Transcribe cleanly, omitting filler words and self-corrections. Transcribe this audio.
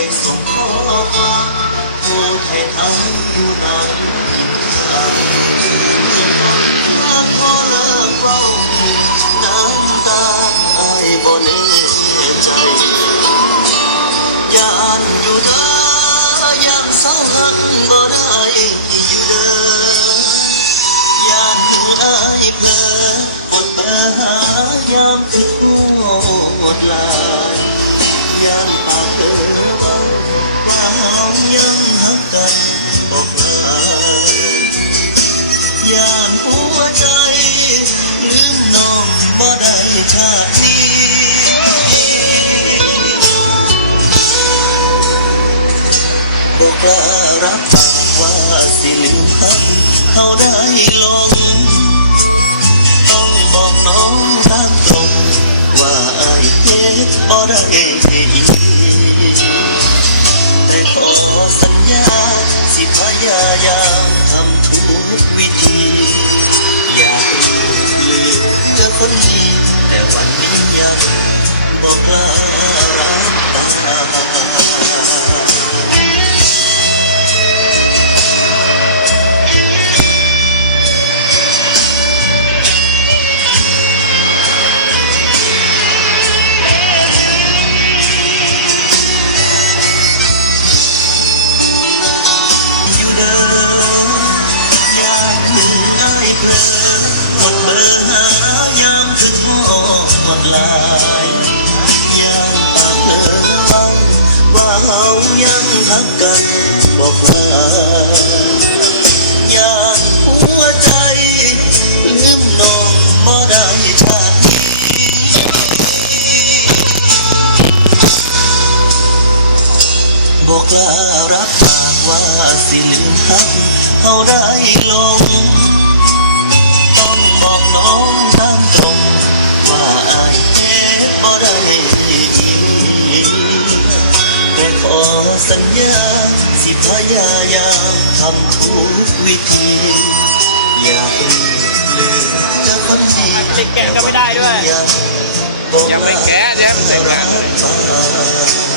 ยส่งข้อความพูดให้ทำอยู่นานพอเลิกเล่าน้ำตาไอ้บ่แน่ใจย่านอยู่เด้อย่านเศร้าหักบ่ได้อยู่เด้อย่านอายเผลออดเบอร์หายามคิดฮอดหลายย่านปากเด้อว่าเรายังหักกันบ่คลายย่านหัวใจลืมน้องบ่ได้ชาตินี้บ่กล้ารับปากว่าสิลืมหักเขาได้ลงต้องบอกน้องตามตรงว่าอ้ายเฮ็ดบ่ได้แต่ขอสัญญาสิพยายามทำทุกวิธีอยากลืมเธอคนดีแต่วันนี้ยังบ่กล้ารับตาเรายังหักกันบอกว่าย่านหัวใจลืมน้องบ่ได้ชาตินี้บอกลารับปากว่าสิลืมหักเขาได้ลงต้องบอกน้องตามตรงว่าอายเฮ็ดบ่ได้แต่ขอสัญญาสิพยายามทำทุกวิธีอยากลืมเธอคนดี แกะก็ไม่ได้ด้วย ยังไม่แกะเนี่ยมันใส่กัน